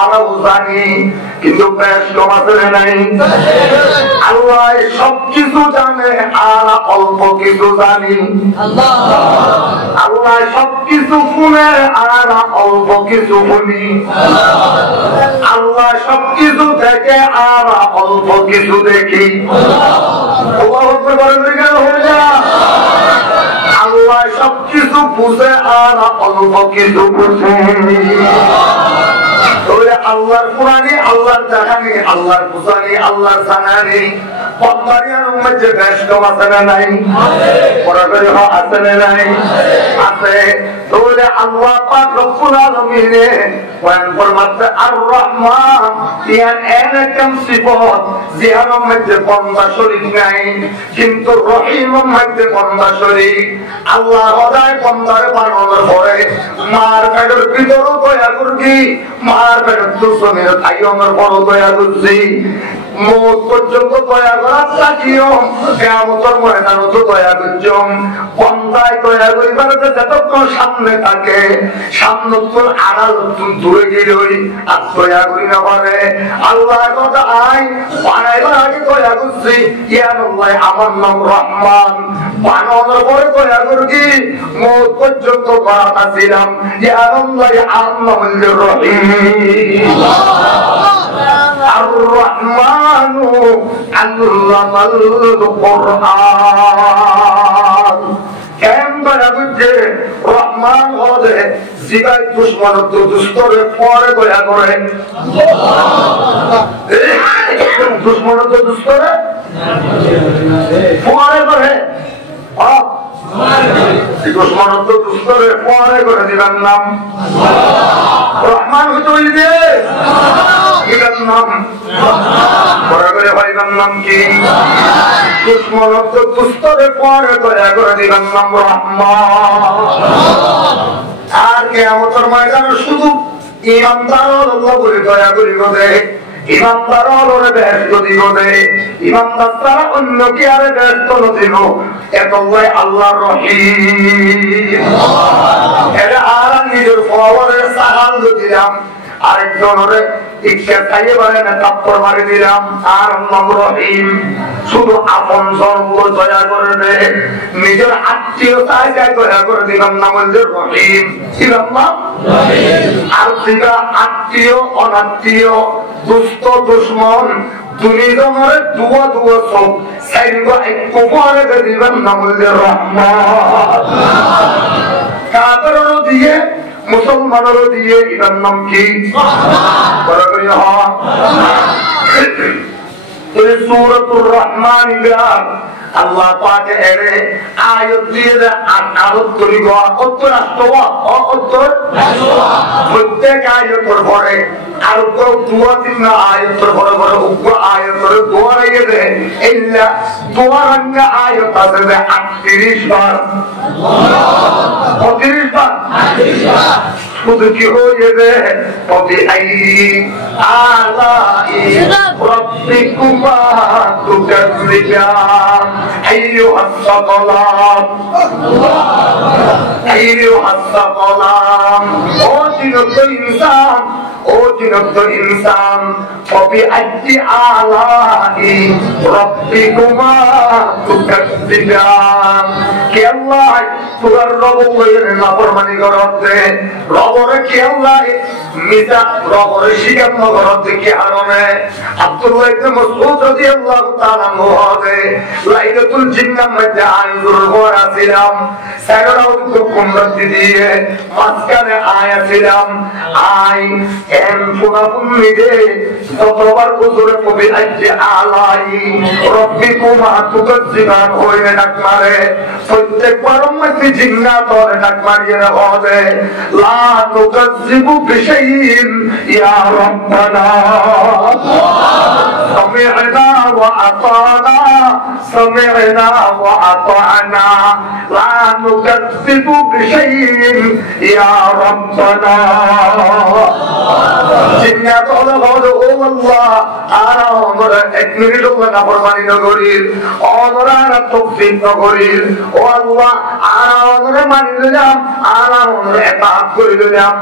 আরও জানি, কিন্তু বেশ কম আছে নাই। আল্লাহ সবকিছু জানে আর অল্প কিছু জানি। আল্লাহ সবকিছু শুনে আর অল্প কিছু শুনি। আল্লাহ সবকিছু দেখে আর অল্প কিছু দেখি। আল্লাহ সবকিছু বুঝে আর অল্প কিছু বুঝে। আল্লাহর কোরআনে আল্লাহর জানানি, আল্লাহর বুঝানি, আল্লাহর জানানি পদ্মারিয়ার মধ্যে বেশ কম আছে না নাই? বরাবরই আছে না নাই? আছে। তাহলে আল্লাহ পাক রব্বুল আলামিনে কোরআন ফরমাতে আর রহমান ইয়ান এনেকম সিফত জিয়ার মধ্যে বান্দা শরীক নাই, কিন্তু রহিমের মধ্যে বান্দা শরীক। আল্লাহ হদায় বান্দারে বানানোর পরে মার পেটের ভিতরও দয়া করবি, মার পেটের দুশ্মনের তাইয়মের বড় দয়া করছি। মৌত পর্যন্ত দয়া করার থাকিও কিয়ামতের ময়দানে তো দয়া করছম। বান্দায় দয়া করিবার যতক্ষণ সামনে থাকে, সামনে তোর আড়াল দূরে গেলই আর দয়া করি না পারে। আল্লাহর কথা আই বানাইবার আগে দয়া করছি, ইয়া আল্লাহ আমার নাম রহমান, বানানোর পরে দয়া করবি। মৌত পর্যন্ত করাটা ছিলাম, ইয়া আল্লাহ আমার নাম রহিম। আর-রহমান আল্লামাল কুরআন। কেন দয়া করছে? রহমান হলে জিগায় দুশ্মন তো দুস্তরে পরে দয়া করে, দুশ্মন তো দুস্তরে পরে করে, দুশ্মন তো দুস্তরে পরে করে দিলাম নাম রহমান হইতে হইবে। নাম পরে করে ভাইবার নাম কি? দুশ্মন তো দুস্তরে পরে দয়া করে দিলাম নাম রহমান। আর কিয়ামতের ময়দানে শুধু ইমানদার আল্লাহ বলে দয়া করিব দে, ইমানদার হলে ব্যস্ত দিব দে, ইমানদার তারা অন্য কি আরে ব্যস্ত দিব। এত আল্লাহ রহিম। এটা আর নিজের ফওয়ারের সাহাল দিলাম, আরেকজনের ইচ্ছা চাইয়ে পারে না তাপ্পর মারি দিলাম, আর নাম রহিম। শুধু আপন জনগুলো দয়া করে দে, নিজের আত্মীয় চাই চাই দয়া করে দিলাম নাম হচ্ছে রহিম। দিলাম না? আর দিকা আত্মীয় অনাত্মীয় দুস্থ দুশ্মন দুনিজনের দুয়া দুয়া সব সাইড একটু পরে দিবেন নাম হচ্ছে রহমান। কাদেরও দিয়ে মুসলমানেরও দিয়ে এটার নাম কি? বরাবরই হয়। সূরাতুর রহমান আল্লাহ পাক এর আয়াত দিয়ে আয়াত করি গো উত্তর আসতোয়া উত্তর প্রত্যেক আয়াতের পরে আর তো দুয়া তিন আয়াতের পরে পরে উগ্র আয়াতের দোয়া রেখে দে। ইল্লা দোয়া রঙা আয়াত আছে 38 বার, 35 বার, 38 বার। শুধু কি হয়ে রে কবি আই আলাই রব্বিকুমা তুকাজ্জিবান আইয়ুহাস সাকালাম আইয়ুহাস সাকালাম। ও জিনত ইনসান, ও জিনত ইনসান কবি আই আলাই রব্বিকুমা তুকাজ্জিবান। কে আল্লাহ তোর রব কইরে নাফরমানি করতে, রবরে কি আল্লাহ মিজা রবরে শিকার করতে কি হারমে। আব্দুল্লাহ ইবনে মাসউদ রাদিয়াল্লাহু তাআলা হবে লাইলাতুল জিন্নার মধ্যে আইয়ুর ঘর আসিলাম, সাগরাও তো কুমরতি দিয়ে মাঝখানে আয়াছিলাম। আই এম পুনাপুন্নি দে যতবার হুজুরে কবি আইছে আলাই রব্বিকুমা তুকাজ্জিবান হইনে ডাক মারে, প্রত্যেকবার উম্মতি জিন্নাত ওরে ডাক মারিয়ে হবে লা নুকাজ্জিবু বিশাইইন ইয়া রাব্বানা সামি'না ওয়া আতানা সামি'না ওয়া আতানা লা নুকাজ্জিবু বিশাইইন ইয়া রাব্বানা। জিন্নাত হলো ও আল্লাহ আর আমরা এক মিনিট হলো না ফরমানি নগরীর আমরা তৌফিক নগরীর। ও আল্লাহ আর আমরা মানি দিলাম, আর আমরা এতাত করে দিলাম,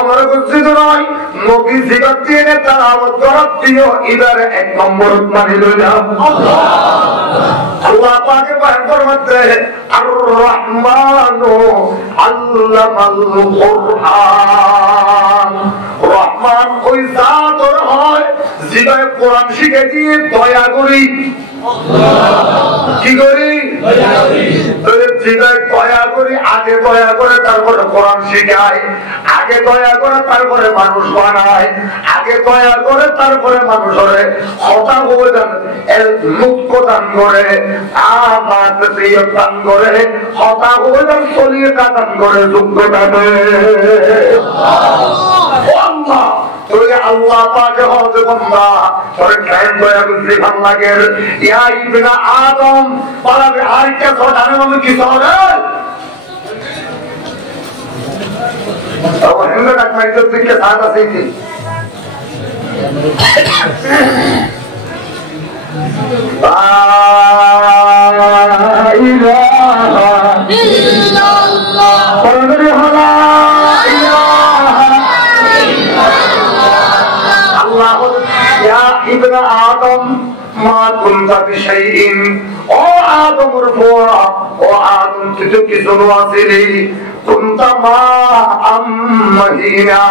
আমরা বুঝতে নয় নবী জীবন দিয়ে তেলাওয়াত করার প্রিয় এবারে 1 নম্বর মানি লইলাম। আল্লাহ পাকে বয়ান ফরমাতে আর রহমানু আল্লামাল কুরআন। রহমান ওই জাত হয় যিনি কোরআন শিখে দিয়ে দয়া করি। কি করি? দয়া করি। আগে দয়া করে তারপরে কোরআন শিখায়, আগে দয়া করে তারপরে মানুষ বানায়, আগে দয়া করে তারপরে মানুষের কথা বলেন মুক্ত দান করে, দান করে, কথা বলেন চলিয়ে দান করে, যোগ্যতা আল্লাহ পাকে হজে বন্দা তোরে কেন দয়া করতে ভাল লাগে? ইয়া ইবনে আদম পালাবে আরেকটা ঘটনা আমি কি হবে? अब हिंद तक मैं जो के साथ ऐसे थी ला इलाहा इल्लल्लाह ला इलाहा इल्लल्लाह अल्लाह या इब्न आदम मा कुंता बिशैइन ओ आदम रुफा ओ आदम तुझे किस वासिली कुंता मा अम्महीना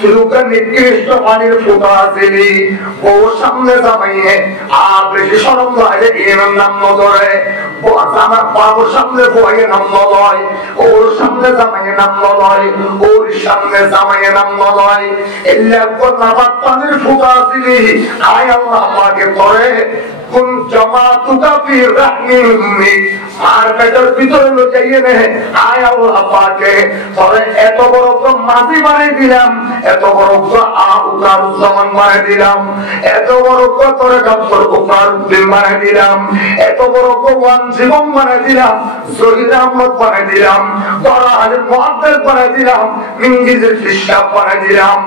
तुझे निकृष्ट पानीर फुटा आसिली ओ सामने जामाइए आप बेशी शरम लाए इनम नाम नदरे ओ सामने पागो सामने बोए नाम नदय और सामने जामाइए नाम नदय और सामने जामाइए नाम नदय इल्ला को नाबाद पानीर फुटा आसिली आय अल्लाह पाके तोरे कुन जमातुका फी रहमिल उम्मी मार पेटर ভিতরে লুকিয়ে নে আয় আল্লাহ পাকে তোরে এত বড় তো মাঝি বানাই দিলাম, এত বড় তো উকার জামান বানাই দিলাম, এত বড় তো তোরে ডক্টর উকার দিন বানাই দিলাম, এত বড় তো ওয়ান জীবন বানাই দিলাম, শহীদ আহমদ বানাই দিলাম, বড় আলেম মুহাদ্দিস বানাই দিলাম, মিনজিজের ফিশাব বানাই দিলাম,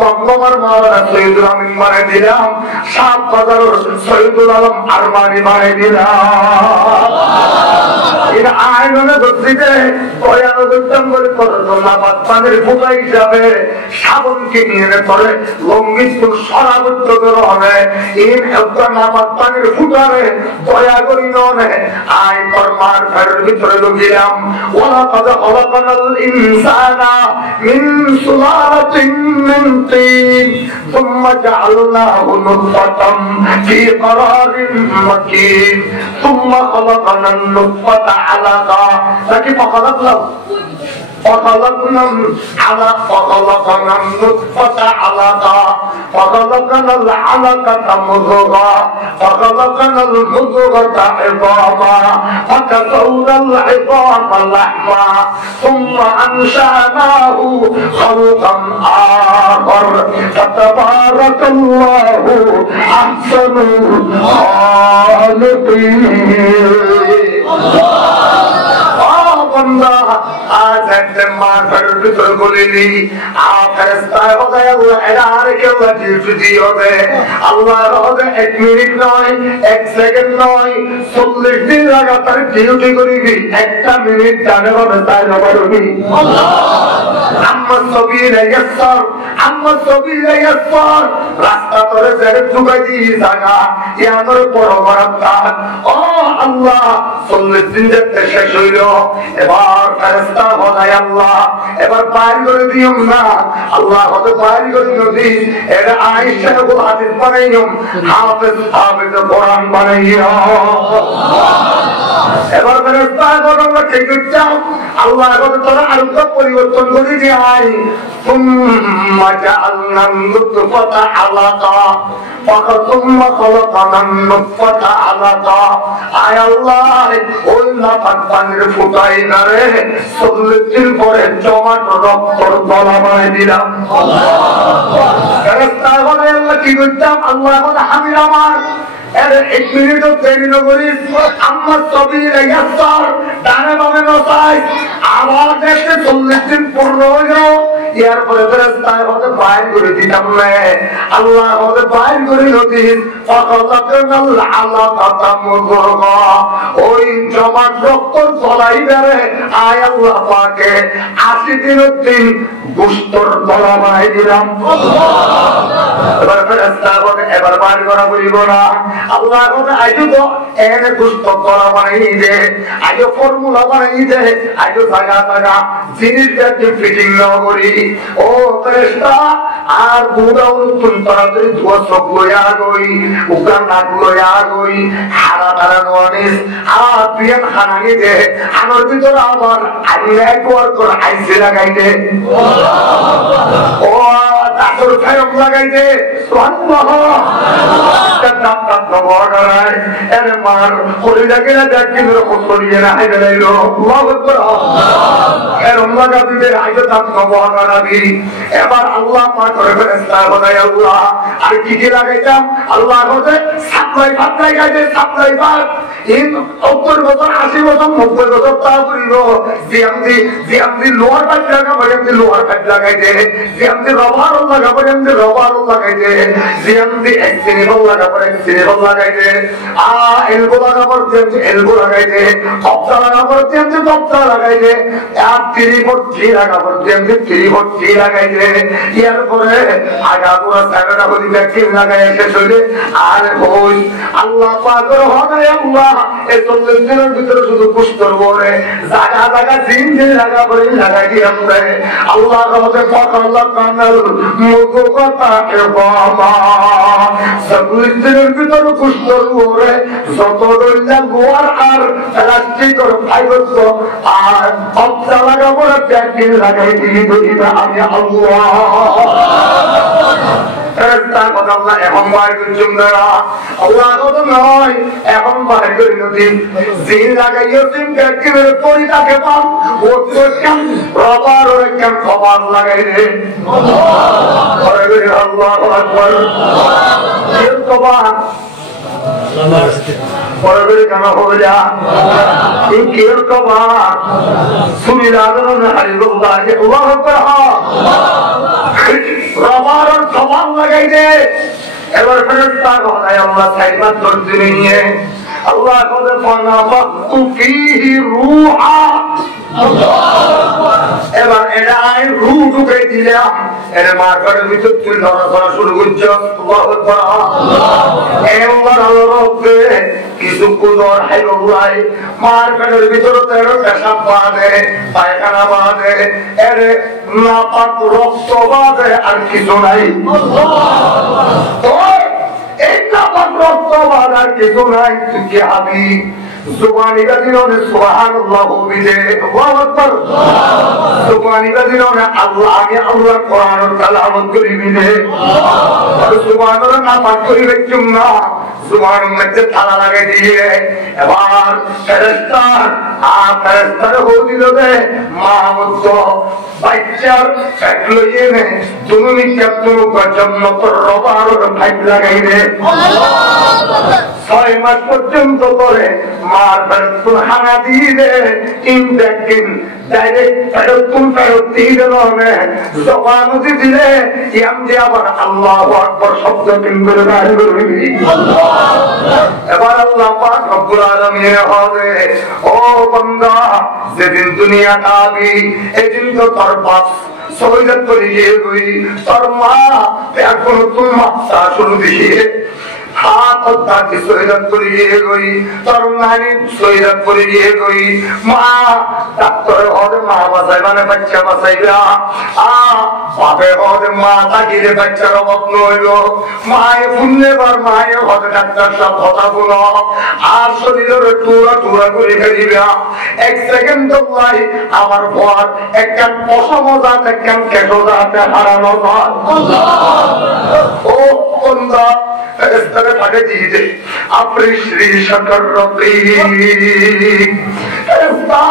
মকবর মাওলানা সৈয়দুল আমিন বানাই দিলাম, সাত বাজারের সৈয়দুল আলম আরমানি বানাই দিলাম। এটা আইনে ধরতে পয়ানো করতাম বলে নামাজ পানের ফুটা হিসাবে সাবনকে নিয়ে পরে লঙ্গিত সরাবদ্ধ করে হবে ইন একটা নামাজ পানের ফুটারে দয়া করি নয় আয় তোর মার ফেরের ভিতরে লুকিলাম ওলা কাদ খলাকানাল ইনসানা মিন সুলালাতিন মিন তিন সুম্মা জাআলনাহু নুতফাতাম ফি قرارٍ مكين ثم خلقنا النطفة علقة لكن فخلقنا النطفة علقة فخلقنا العلقة مضغة فخلقنا المضغة عظاما فكسونا العظام لحما ثم أنشأناه خلقا آخر فتبارك الله أحسن आज मार ভিতর বলিনি আল্লাহ 1 মিনিট নয় 1 সেকেন্ড নয় 40 দিন লাগাতার ডিউটি করিবি 1টা মিনিট জানে হবে তাই নবরবি আম্মা সবিরা ইয়াসসার আম্মা সবিরা ইয়াসসার রাস্তা ধরে জেরে ঢুকাই দিই জায়গা ইয়ানোর বড় বড়টা ও আল্লাহ 40 দিন যেতে শেষ হইল এবার ফেরেশতা হলাই আল্লাহ এবার পার করে দিও না আল্লাহ কত পার করে নদী এর আয়েশা বল হাদিস বানাইও হাফেজ কোরআন বানাইও এবার ফেরেশতা বলল ঠিক আছে আল্লাহ কত তোরা আরো পরিবর্তন করে দিই সুম্মা জাআলনা নুতফাতা আলাকা ثم خلقنا النطفة علقة আয় আল্লাহ ওই নাফাক পানির ফুটাই নারে 40 দিন পরে জমাট রক্তর দলা বানাই দিলাম ফেরেশতা বলে আল্লাহ কি করতাম আল্লাহ বলে আমি আমার এর 1 মিনিটও দেরি না করিস আম্মা সবিরা ইয়াসসার ডানে বামে নসাই আবার দেখতে 40 দিন পূর্ণ হলো ইয়ার পরে ফেরেশতায় হতে বাইর করে দিতাম না আল্লাহ হতে বাইর করে দিন ফাকাতানাল আলাকাতা মুযগা ওই জমাট রক্ত চলাই বেরে আয় আল্লাহ পাকে 80 দিনের দিন গোশতর দলা বানাই দিলাম এবার ফেরেশতা বলে এবার বাইর করা বলিব না আল্লাহ বলে আইজো তো এনে গোশতর দলা বানাই দে আইজো ফর্মুলা বানাই দে আইজো জায়গা জায়গা জিনিসটাকে ফিটিং না করি ও ফেরেশতা আর বুড়া উত্তম তাড়াতাড়ি ধোয়া সব লইয়া গই উকার নাক লইয়া গই হারা তারা নোয়ানিস আর প্রিয়ান খানানি দে আমার ভিতরে আবার আইলে একবার করে আইসে লাগাইতে ও তারপর ফেরম লাগাইতে সুবহানাল্লাহ দাম দাম ভগবান এর মার কলিজা গেলে দেখ কিন্তু করিয়ে না হাইবে লাইলো আল্লাহু আকবার এর উম্মাগা দিতে আইতে দাম ভগবান আবি এবার আল্লাহ পাক করে ফেরেশতা বলে আল্লাহ আর কি কি লাগাইতাম আল্লাহ বলে সাপ্লাই ভাত লাগাইতে সাপ্লাই ভাত ইন 70 বছর 80 বছর 90 বছর তা করিব জিএমডি লোয়ার ভাত লাগাবো এমনি লোয়ার ভাত লাগাইতে জিএমডি রবার লাগাবো এমনি রবার লাগাইতে জিএমডি এক্সিনিবল লাগাবো এক্সিনিবল লাগাইতে এলবো লাগাবো এমনি এলবো লাগাইতে কপটা লাগাবো এমনি কপটা লাগাইতে আর 3/4 লাগাবো এমনি 3/4 লাগাইতে এর পরে আগাগোড়া সাইডটা হলি ব্যাকি লাগাই শেষ হইলে আর হই আল্লাহ পাকের হবে আল্লাহ এই 40 দিনের ভিতরে শুধু পুষ্কর করে জায়গা জায়গা দিন দিন লাগা বলি লাগাই দিয়ে আমরা আল্লাহ আমাদের পাকাল্লাহ কানাল মুগো কথা কে বাবা 40 দিনের ভিতরে পুষ্কর করে যত দইলা গোয়ার আর প্লাস্টিকের ফাইবার আর কপটা লাগাবো ব্যাকি লাগাই দিয়ে দিবা আমি আল্লাহ এখন বাইর করছুম না আল্লাহ তো নয় এখন বাইর করি নদী জিন লাগাইও সিম একেবারে পরিটাকে পাম ও তো কেন রবার ও কেন খবর লাগাই রে আল্লাহু আকবার কি খবর পরবর্তী কেন হবে যা এই কেউ খবর শুনি লাগানো হারিবুল্লাহ আল্লাহু আকবার রবার আর খবর লাগাই দে এবার ফেরেশতা বলে আল্লাহ সাইমা ধরতে নিয়ে আল্লাহ বলে ফানাফাতু ফীহি রূহা এবার এরা রূহ ঢুকে দিলাম এর মাথার ভিতর তুই ধরা শুরু করছো আল্লাহু আকবার এবার রব্বে কিছু কুদর হাইবুল্লাহ মার পেটের ভিতরে তেরো পেশাব বাঁধে পায়খানা বাঁধে এর নাপাক রক্ত বাঁধে আর কিছু নাই এই নাপাক রক্ত বাঁধার কিছু নাই তুই কি হাবি জুবানি গাদিরনে সুবহানাল্লাহ বিদে আল্লাহু আকবার জুবানি গাদিরনে আল্লাহ আমি আল্লাহর কোরআনের তেলাওয়াত করি বিদে সুবহানাল্লাহ না পাঠ করিবে কিংবা সুবহানের মধ্যে তালা লাগাই দিয়ে এবার ফেরেশতা ফেরেশতার হদিল দে মাহমুদ বাচ্চার পেট লইয়ে নে তুমি নিকাতুন জান্নাত রবার ফাইট লাগাই দে আল্লাহু 6 মাস পর্যন্ত করে মার ফেরতুন হানা দিয়ে দে ইনদেকিন ডাইরেক্ট ফেরত দিয়ে দেবে জবান দিলে ইয়াম যে আবার আল্লাহু আকবার শব্দ কিংবর বাইরে করবি এবার আল্লাহ পাক রব্বুল আলামিন হবে ও বান্দা যেদিন দুনিয়া আবি এদিন তো তোর বাপ শহীদ করে গই তোর মা এখন তুই মাথা শুরু দিয়ে হাত তাকে শহীদ করে গই তোর নানি শহীদ করে গই মা ডাক্তার হবে মা বাঁচাই মানে বাচ্চা বাঁচাইবা বাপে হবে মা তাকিয়ে বাচ্চার অভাব নইল মায়ে পুণ্যবার মায়ে হবে ডাক্তার সব কথা বলো আর শরীরের টুরা টুরা করে ফেলিবা 1 সেকেন্ড ভাই আমার পর একখান পশম জাত একখান কেটো জাতে হারানো ও বন্ধা ফেরেশতারা পাঠিয়ে দিয়েছে আপনি শ্রী শকর রকিব ফেরেশতা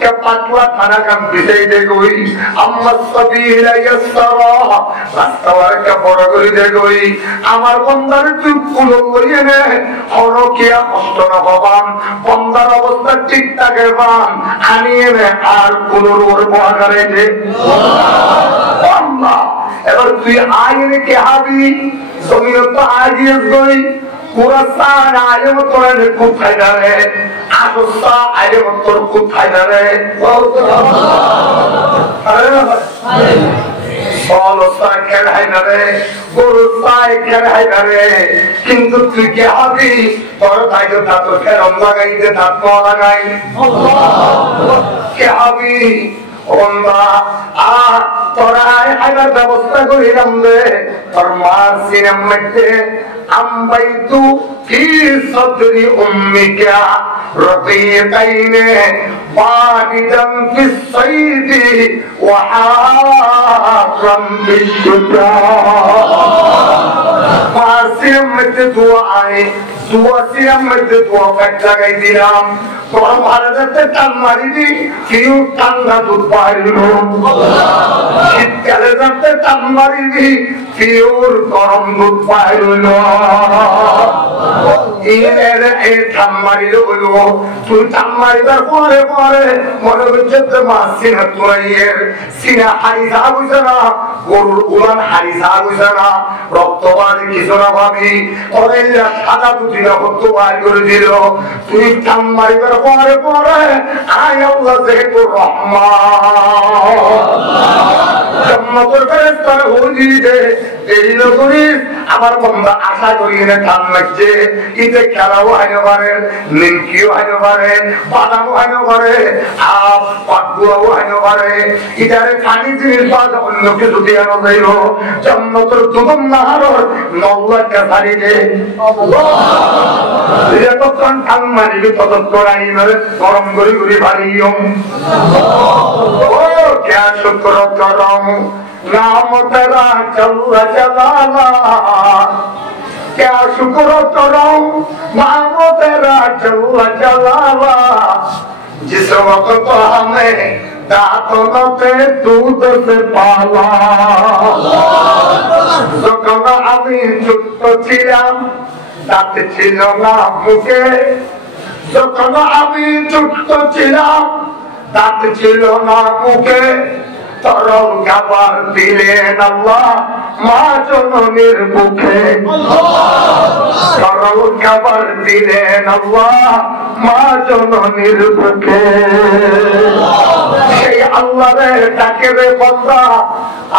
কে পাতলা খানা কাম দিতেই দেখই আম্মা সাবিলা ইয়াসরা রাস্তার কে বড় করে দেখই আমার বন্দার তুই কুলো করিয়ে নে হরকিয়া কষ্ট না পাবান বন্দার অবস্থা ঠিক থাকে পান আনিয়ে নে আর কুলোর ওর বহাগারে দে আল্লাহ এবার তুই আইনে কে হাবি জমিন তো আগিয়ে গই কুরাসান আইম তোর কোথায় দাঁড়ে আসস্তা আইম তোর কোথায় দাঁড়ে কিন্তু তুই কে হবি তোর তাই তোর ফেরম লাগাইতে দাঁত লাগাই কে হবি ব্যবস্থা করিলাম রে তোর মার সিনেম মধ্যে আম্বাইতু ফি সদরি উম্মিকা রফিকাইনে বাদিদান ফিস সাইদি ওয়া হারাম বিশুতা মার সিনেম মধ্যে দোয়া আয় দোয়া সিনেম মধ্যে দোয়া কাট লাগাই দিলাম তোর ভারতের টান মারিবি কেউ ঠান্ডা দুধ পাইল শীতকালে যাতে টান মারিবি কেউর গরম দুধ পাইল টান মারিল হইল তুই টান মারিবার পরে পরে মনে হচ্ছে মাছ সিনা তোরাইয়ের সিনা হারিসা বুঝে না গরুর উলান হারিসা বুঝে না রক্তবাদী কিছু না ভাবি তোর সাদা দুটি না হতো বাইর করে দিল তুই টান মারিবার পরে পরে আয় আল্লাহ যেহেতু রহমান জান্নাতের ফেরেশতারা হুজি দে দেরি না করিস আমার বান্দা আশা করি না টান লাগছে ইতে খেলাও হাইতে পারে নিমকিও হাইতে পারে বাদামও হাইতে পারে আপ পাকুয়াও হাইতে পারে ইটারে পানি জিনিস বাদ অন্য কিছু দিয়ে না যাইল জান্নাতের দুদম নাহারর নল্লাকে ছাড়ি দে যতক্ষণ টান মারিবি ততক্ষণ আই মেরে গরম করি করি ভারিও ও क्या शुक्र करम नाम तेरा चल्ला जलाला क्या शुक्र करम नाम तेरा चल्ला जलाला जिस वक्त हमें दांतों पे दूध से पाला যখন আমি ছোট্ট ছিলাম দাঁত ছিল না মুখে যখন আমি ছোট্ট ছিলাম দাঁত ছিল না মুখে তরল খাবার দিলেন আল্লাহ মা জননীর মুখে তরল খাবার দিলেন আল্লাহ মা জননীর মুখে সেই আল্লাহ রে ডাকে রে বান্দা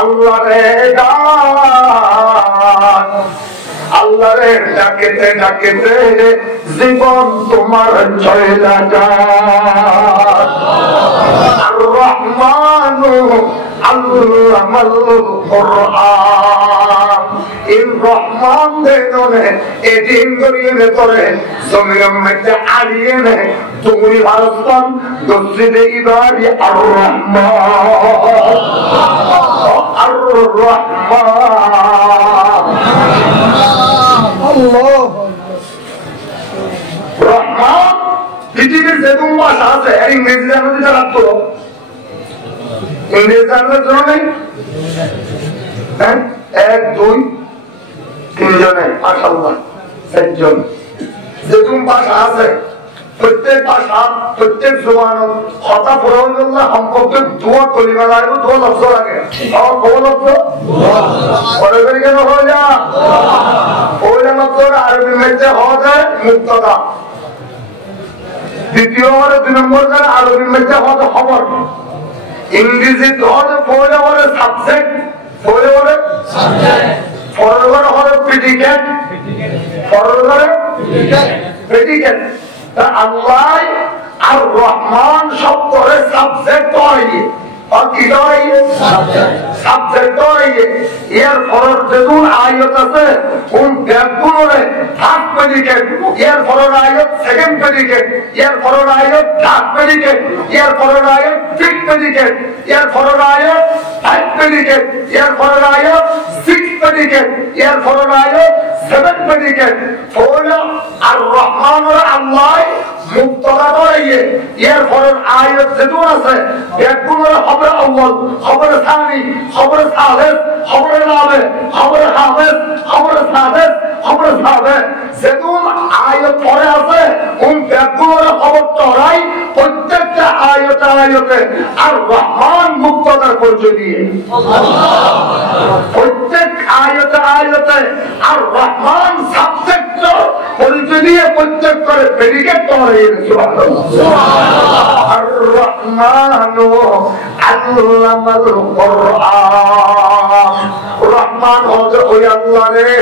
আল্লাহ রে ডাক আল্লাহ রে ডাকেতে ডাকেতে জীবন তোমার চলে যায় আর রহমানু আল্লামাল কুরআন ইন রহমান দেননে এদিন করিয়ে তোরে জমিনের মধ্যে আড়িয়ে নে তুমি ভারতন দসিদে ইবাদি আর রহমান আর রহমান আল্লাহ রহমান পৃথিবীর যে কোন ভাষা আছে ইংরেজি জানতে চালাতো ইংরেজি জানতে জন্য নেই এক দুই তিনজনে মাশাআল্লাহ চারজন যে কোন ভাষা আছে প্রত্যেক ভাষা প্রত্যেক জবান কথা পড়ানোর সম্পর্কে দোয়া কলিমা লাগবে দোয়া লফজ লাগে আমার কব লফজ পরে করে কেন হয়ে যা ওইটা লফজ আরবি মধ্যে হওয়া যায় মুক্তদা দ্বিতীয় হলে 2 নম্বর করে আরবি মধ্যে হওয়া খবর ইংরেজি হলে পড়ে হলে সাবজেক্ট পড়ে হলে পরের ঘরে হলে প্রেডিকেট পরের ঘরে প্রেডিকেট আল্লাহ আর রহমান শব্দের সাবজেক্ট হয় और किधर है ये सब्जेक्ट है ये फॉर जरूर आयत আছে उन ব্যাকগুলো রে থার্ড প্রেডিকেট এর ফরর আয়ত সেকেন্ড প্রেডিকেট এর ফরর আয়ত থার্ড প্রেডিকেট এর ফরর আয়ত ফিফথ প্রেডিকেট এর ফরর আয়ত ফাইভ প্রেডিকেট এর ফরর আয়ত সিক্স প্রেডিকেট এর ফরর আয়ত সেভেন প্রেডিকেট হলো আর রহমান আল্লাহ মুক্তদা করাইয়ে এর পরের আয়াত যেগুলো আছে একগুলোর খবর আউয়াল খবর সানি খবর সালেস খবর নাবে খবর হাফেজ খবর সাদেস খবর সাবে যেগুলো আয়াত পরে আছে কোন একগুলোর খবর তরাই প্রত্যেকটা আয়াতে আয়াতে আর রহমান মুক্তদার পরিচয় দিয়ে প্রত্যেক আয়াতে আয়াতে আর রহমান সাবজেক্ট পরিচয় দিয়ে প্রত্যেক করে প্রেডিকেট তৈরি আর রহমানু আল্লামাল কুরআন রহমান হচ্ছে ওই আল্লাহ রে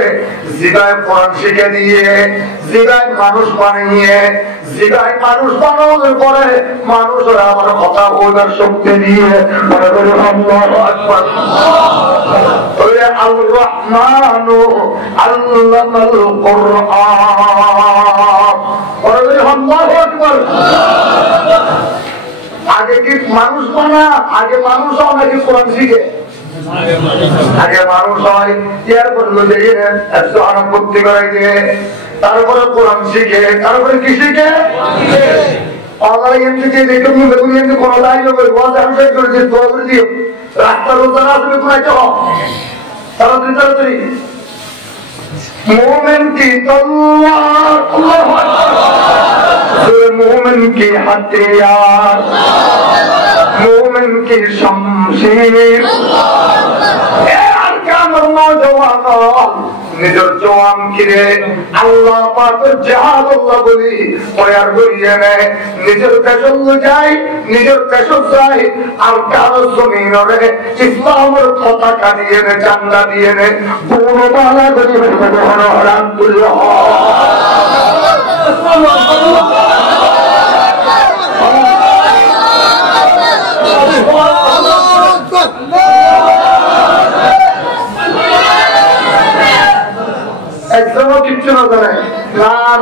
জিগায় কোরআন শিখে দিয়ে জিগায় মানুষ বানিয়ে জিগায় মানুষ বানানোর পরে মানুষরা আমার কথা বলার শক্তি দিয়ে মনে করে আল্লাহু আকবার ওই আল রহমানু আল্লামাল কুরআন ওরে আল্লাহু আকবার আগে কি মানুষ বানা আগে মানুষ নাকি কোরআন শিখে আগে মানুষ হয় এরপর একশো আনপত্তি করাই দিয়ে তারপরে কোরআন শিখে তারপরে কি শিখে রাস্তার রোজারা আসবে কোথায় তাড়াতাড়ি তাড়াতাড়ি मोमिन की तलवार मोमिन की हथियार मोमिन की शमशीर নিজের জওয়ান কিরে আল্লাহ পাকের জিহাদ আল্লাহ বলি তৈয়ার করিয়ে নেয় নিজের দেশে যায় নিজের দেশে যায় আর কারো জমিনে ইসলামের পতাকা দিয়ে নে ঝান্ডা দিয়ে নে কোনো বালা করি আলহামদুলিল্লাহ একদমও কিচ্ছু না জানে না